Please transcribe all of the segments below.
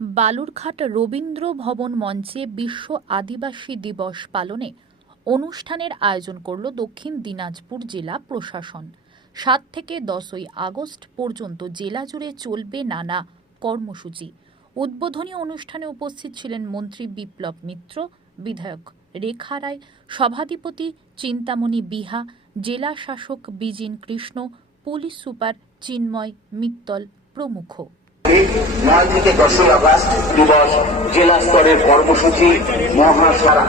বালুরঘাট রবীন্দ্র ভবন মঞ্চে বিশ্ব আদিবাসী দিবস পালনে অনুষ্ঠানের আয়োজন করল দক্ষিণ দিনাজপুর জেলা প্রশাসন। ৭ থেকে 10ই আগস্ট পর্যন্ত জেলা জুড়ে চলবে নানা কর্মসূচি। উদ্বোধনী অনুষ্ঠানে উপস্থিত ছিলেন মন্ত্রী বিপ্লব মিত্র, বিধায়ক রেখা রায়, সভাধিপতি চিন্তামণি বিহা, জেলা শাসক বিজিন কৃষ্ণ, পুলিশ সুপার চিন্ময় মিত্তল প্রমুখ। 9 থেকে 10ই আগস্ট দিবস জেলা স্তরের কর্মসূচি, মহাসারা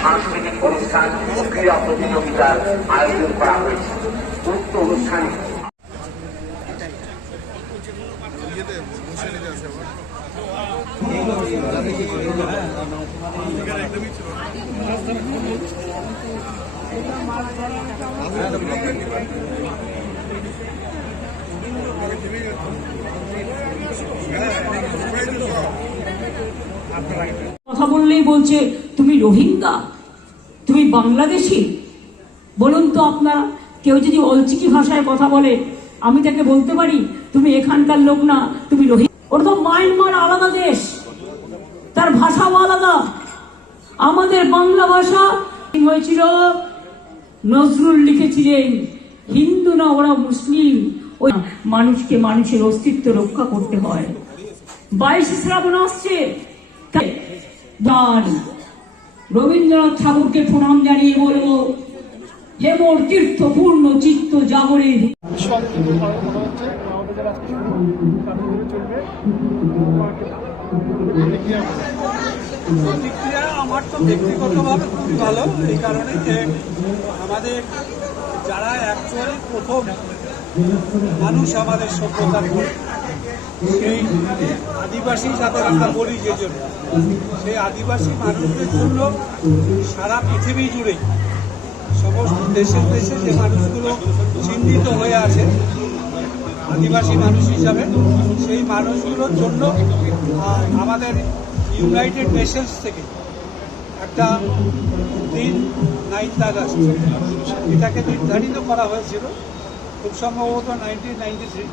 সাংস্কৃতিক অনুষ্ঠান ও ক্রীড়া প্রতিযোগিতার আয়োজন করা হয়েছে। উক্ত অনুষ্ঠানে কথা বললেই বলছে তুমি রোহিঙ্গা, তুমি বাংলাদেশি। বলুন তো আপনারা, কেউ যদি অলচিকি ভাষায় কথা বলে আমি তাকে বলতে পারি তুমি এখানকার লোক না, তুমি রোহিঙ্গা? ওটা তো মায়ানমার আলাদা দেশ, তার ভাষাও আলাদা। আমাদের বাংলা ভাষা হয়েছিল, নজরুল লিখেছিলেন হিন্দু না ওরা মুসলিম। ওই মানুষকে মানুষের অস্তিত্ব রক্ষা করতে হয়। 22 শ্রাবণ আসছে, রবীন্দ্রনাথ ঠাকুরকে প্রণাম জানিয়ে বলবো, হে মোর তীর্থপূর্ণ চিত্ত জাগরে। প্রতিক্রিয়া আমার তো ব্যক্তিগতভাবে খুবই ভালো, এই কারণে যে আমাদের যারা অ্যাকচুয়ালি প্রথম মানুষ আমাদের সভ্যতার সেই আদিবাসী যাদের আমরা বলি, যে জন্য সেই আদিবাসী মানুষদের জন্য সারা পৃথিবী জুড়ে সমস্ত দেশে দেশে যে মানুষগুলো চিহ্নিত হয়ে আছে আদিবাসী মানুষ হিসাবে, সেই মানুষগুলোর জন্য আমাদের ইউনাইটেড নেশনস থেকে একটা দিন 9 আগস্ট এটাকে নির্ধারিত করা হয়েছিল, খুব সম্ভবত 1993,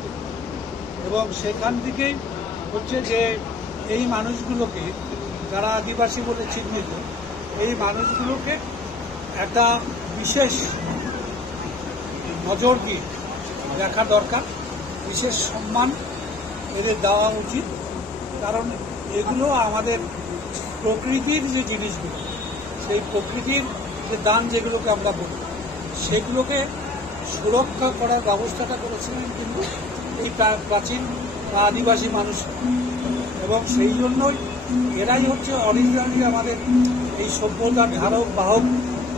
এবং সেখান থেকেই হচ্ছে যে এই মানুষগুলোকে যারা আদিবাসী বলে চিহ্নিত, এই মানুষগুলোকে একটা বিশেষ নজর দিয়ে দেখা দরকার, বিশেষ সম্মান এদের দেওয়া উচিত। কারণ এগুলো আমাদের প্রকৃতির যে জিনিসগুলো, সেই প্রকৃতির যে দান যেগুলোকে আমরা বলি, সেগুলোকে সুরক্ষা করার ব্যবস্থাটা করেছিলেন কিন্তু এই প্রাচীন আদিবাসী মানুষ, এবং সেই জন্যই এরাই হচ্ছে অরিজিনালি আমাদের এই সভ্যতার ধারক বাহক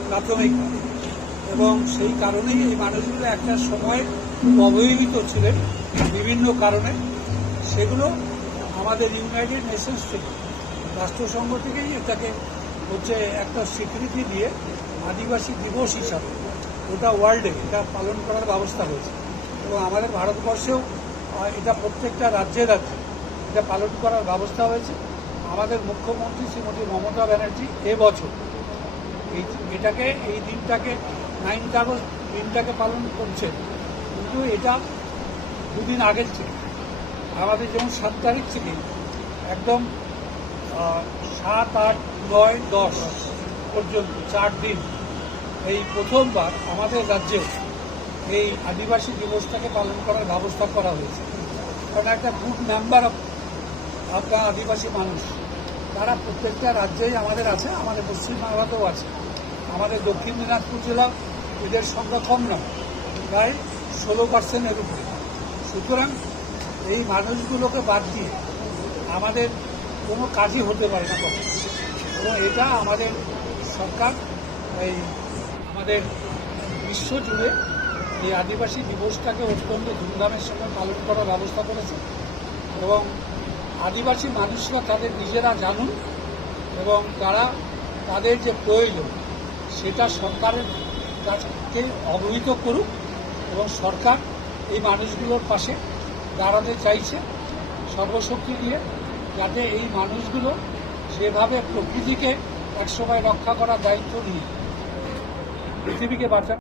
প্রাথমিক, এবং সেই কারণেই এই মানুষগুলো একটা সময় অবহেলিত ছিলেন বিভিন্ন কারণে। সেগুলো আমাদের ইউনাইটেড নেশনস থেকে, রাষ্ট্রসংঘ থেকেই এটাকে হচ্ছে একটা স্বীকৃতি দিয়ে আদিবাসী দিবস হিসাবে গোটা ওয়ার্ল্ডে এটা পালন করার ব্যবস্থা হয়েছে, এবং আমাদের ভারতবর্ষেও এটা প্রত্যেকটা রাজ্যে রাজ্যে এটা পালন করার ব্যবস্থা হয়েছে। আমাদের মুখ্যমন্ত্রী শ্রীমতী মমতা ব্যানার্জি এবছর এটাকে এই দিনটাকে 9 আগস্ট দিনটাকে পালন করছে, কিন্তু এটা দুদিন আগের থেকে আমাদের যেমন 7 তারিখ থেকে একদম 7, 8, 9, 10 পর্যন্ত 4 দিন এই প্রথমবার আমাদের রাজ্যে এই আদিবাসী দিবসটাকে পালন করার ব্যবস্থা করা হয়েছে। কারণ একটা গুড নাম্বার আপনার আদিবাসী মানুষ তারা প্রত্যেকটা রাজ্যেই আমাদের আছে, আমাদের পশ্চিমবাংলাতেও আছে। আমাদের দক্ষিণ দিনাজপুর জেলা এদের সংখ্যা কম নয়, প্রায় 16% উপরে। সুতরাং এই মানুষগুলোকে বাদ দিয়ে আমাদের কোনো কাজই হতে পারে না কখনো, এবং এটা আমাদের সরকার এই আমাদের বিশ্ব জুড়ে এই আদিবাসী দিবসটাকে অত্যন্ত ধুমধামের সঙ্গে পালন করার ব্যবস্থা করেছে, এবং আদিবাসী মানুষরা তাদের নিজেরা জানুন এবং তারা তাদের যে প্রয়োজন সেটা সরকারের কাছে অবহিত করুক, এবং সরকার এই মানুষগুলোর পাশে দাঁড়াতে চাইছে সর্বশক্তি দিয়ে, যাতে এই মানুষগুলো সেভাবে প্রকৃতিকে একসময় রক্ষা করার দায়িত্ব নিয়ে পৃথিবীকে বাঁচান।